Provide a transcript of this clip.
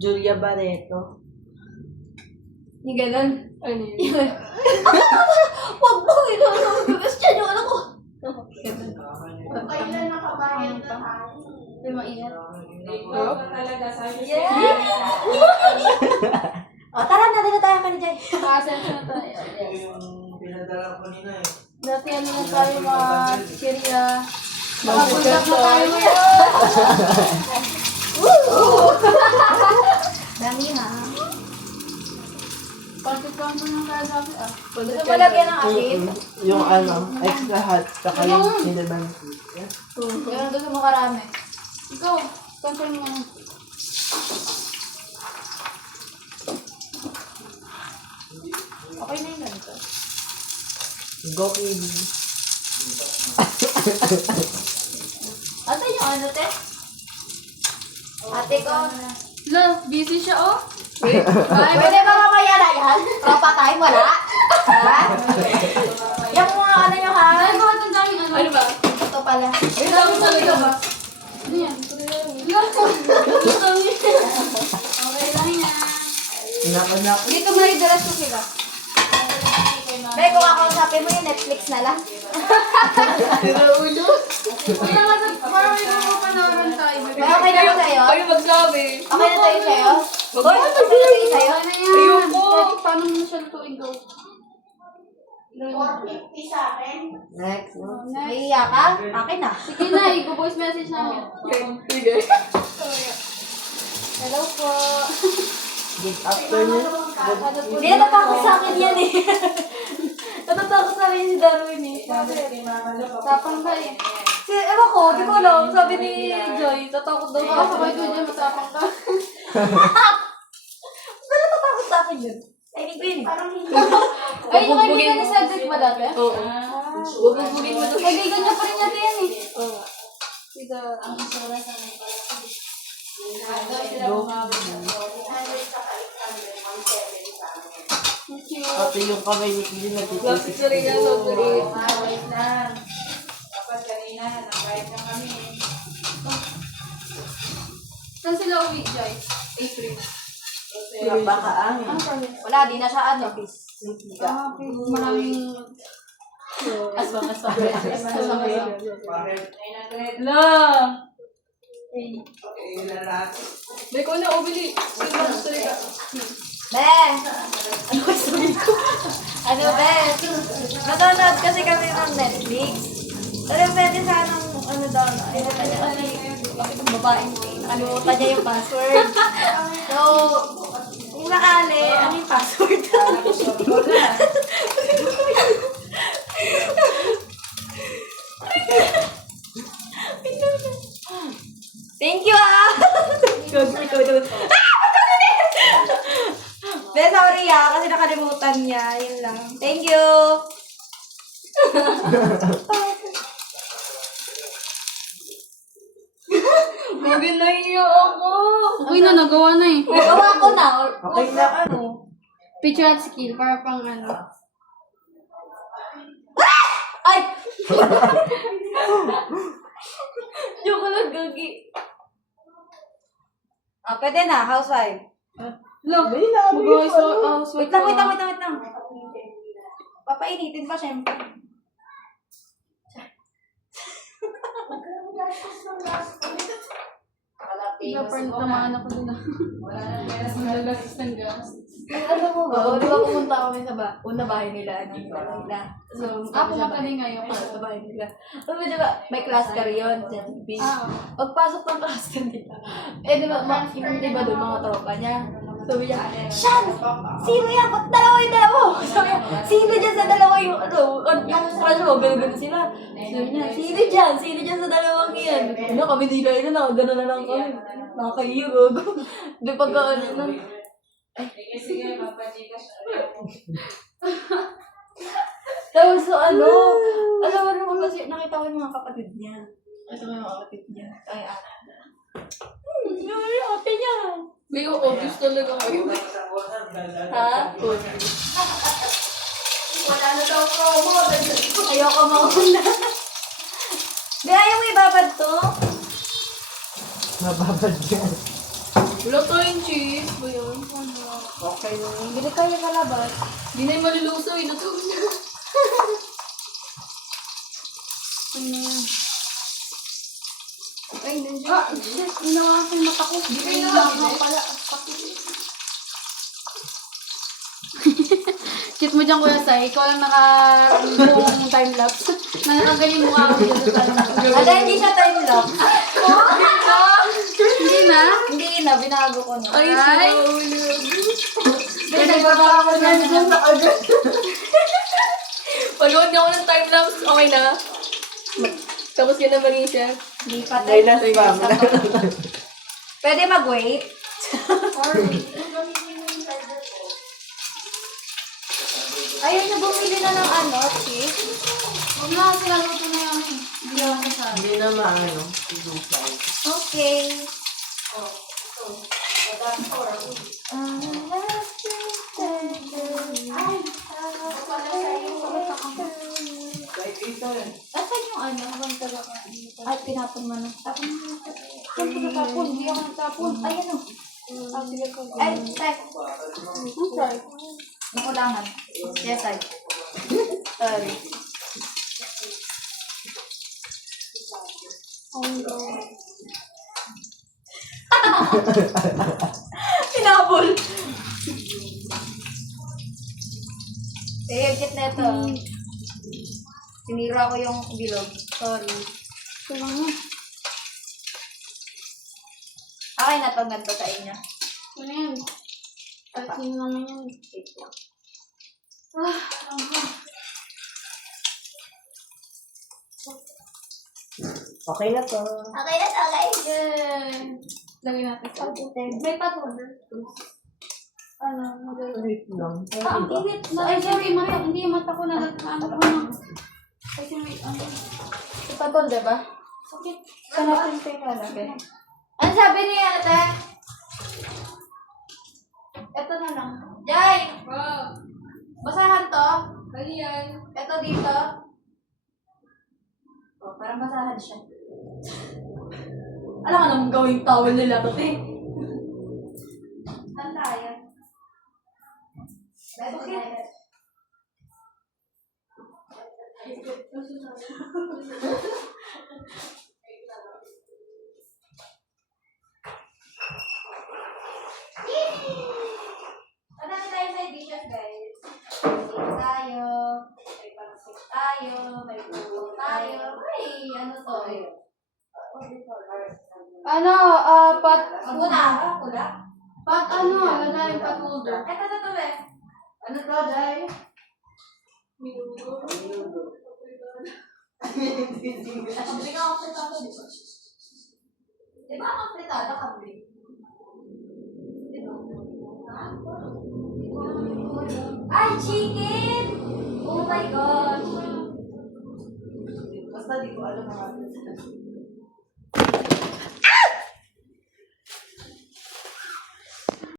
Julia Barreto. Yung ganun. Ano yun? Huwag mo, question yung ano ko. Kailan nakabayad na tayo? Hindi maingat. Talaga, sabi Yeah! O, tara na, dito tayo ka ni Jai. Pasensya na tayo. Yung pinadala ko nila eh. Dati ano na tayo mga kirya. Nakapundak na tayo ngayon. Dami ha. Pagkakang mo ng kaya sabi Gusto mo lagyan ng asin? Yung extra hot, saka yung cinnamon. Ganun gusto mo karami. Ikaw, control mo. Okay na yung ganito. Go in. Ate yung ano, te? Ate ko. La, busy siya oh. Pwede ba mamaya na yan? Tropa time, wala? Ha? Yung mga ano nyo ha? Ay, bakit ang daming ano? Ano ba? Ito pala. Ang daming talaga ba? Ano yan? Okay lang yan. Inanak. Dito mo yung dalas ko sila. May kung kakausapin mo yung Netflix na lang. Kaya nga sa parang may panoran tayo. May okay na ba sa'yo? Ay, magsabi. Okay na tayo sa'yo? Hoy, okay na tayo sa'yo? Ano yan? Ayoko. Paano mo siya lutuin ko? 450 sa akin. Next. May iya ka? Akin na. Sige na, i-voice message namin. Sige. Hello po. Good afternoon. Hindi, natatakot sa akin yan eh. Natatakot sa akin si Darwin eh. Tapang ka eh. Ewan ko, di ko alam. Sabi ni Joy, tatakot daw Baka sabay ko dyan, matapang ka. Ba't natatakot sa akin yun? Ay, hindi ko yun. Parang hindi. Ay, yung kaibigan ni Cedric ba dati? Oo. Bubugin mo doon. Kaibigan niya pa rin natin yan eh. Oo. Sige. Ang sura sa mga Go. Thank you. Pati yung kamay ni Kili na Lapit sa rin yan, sorry. Wait lang. Dapat kanina, nag-ride na kami. Saan sila uwi, Jai? April. Napakaangin. Ang sabi? Wala, di na siya ano. Ah, okay. Maraming... Aswang. Bakit? 900. La! Ilan lahat? May ko na, ubili. Sige, sorry ka. Be! Ano ba sabi ko? Ano, Be? Nanonood kasi kami ng Netflix. Pero pwede sanang ano daw, nakalimutan niya kasi yung babaeng nakalimutan niya yung password. So, kung nakali, ano yung password? Thank you ah! Be, sorry ah, kasi nakalimutan niya. Yun lang. Thank you! Baby, naiyo ako. Okay na, nagawa na eh. Gawa ko na. Okay na ano? Picture at skill, para pang ano. Ay! Joke lang, gagi. Ah, pwede na, housewife. Look, Hindi na. mag-voice Wait lang. Papainitin pa, syempre. Ipa-print naman ako dun ah. Magagastos ng gas. Alam mo ba, di ba pumunta kami sa bahay nila, So, Pumunta din ngayon. sa bahay nila. So, di ba, may class ka rin, pagpasok ng class ka nila. Eh, di ba, yung iba doon, mga tropa niya. Sabi niya, Shan! Sino yan? Ba't dalawa yung dalawa? Sabi niya, sino dyan sa dalawa yung, yung crush mo? Ganun sila. Sabi niya, sino dyan sa dalawang yan? Ano, kami di na nakagano na lang kami. Nakakaiyo, gago. Di pagka ano na. Sige, magpa-Gcash. Tapos so, alam mo naman kasi nakita ko yung mga kapatid niya. Ito yung mga kapatid niya. Ay, yung ate niya. May obvious talaga kayo. Ha? Wala na daw promo. Ayoko mauna. Di, ayaw mo ibabad to? Mababad yan. Wala tayong cheese. Ba yun? Okay na yun. Bili kayo kalabat. Hindi na yung maluluso. Inutuog na. Ano yan? Ay, nandiyan. Ah, shit. Ginawa ko yung mata ko. Hindi ko ginawa pala. Cute mo dyan, Kuya Sai. Ikaw lang naka-buong time-lapse. Nakakaganyan mukha ako dyan sa time-lapse. Ala, hindi siya time lapse. Hindi na? Hindi na, binago ko na. Ay, Binago ko na. Pagod niya ako ng time-lapse. Okay na? Tapos yun na mali siya. Hindi pa May time. last spam na. Pwede mag-wait? Ayaw niyo bumili na ng ano, cheese? Huwag na, sila luto na yan eh. Hindi ako masabi. Hindi na maano. Ilusay. Okay. Kahit ito eh. Asan yung ano? Habang taga-kain. Ay, tinapon mo na. Tapon mo na. Saan ko natapon? Hindi ako natapon. Ayan o. Ay, tay. Sorry. Nakulangan. Yes, ay. Sorry. Pinabol. Eh, yung kit na ito. Sinira ko yung bilog. Sorry. Kailangan mo. Okay na to, ganito sa inyo. Ano yan? Kahit yun naman yan. Okay na to. Okay na to, guys. Good. Lagyan natin sa May patuloy. ano, mag- Wait lang. Ah, ang init. Ay, sorry, mata. Hindi yung mata ko na nagkaano ko na. Kasi may ano. Ipatol, diba? Okay. Saan natin kayo kalagay? Ano sabi ni ate? Ito na lang. Jai! Wow. Basahan to. Kali yan. Ito dito. Oh, parang basahan siya. Alam ka naman gawing towel nila to, eh. Saan tayo? Okay. Madami tayo sa dishes, guys. May tayo, may pansit tayo, may pulo tayo. Ay, ano to? Ano, pat... Pula. Pula? Pat ano, lagay pat holder. Ito na to, eh. Ano to, Jai? Kabli ka ako sa tato, di ba? Di ba ang fritada kabli? Di ba? Ay, chicken! Oh my gosh! Basta di ko alam mga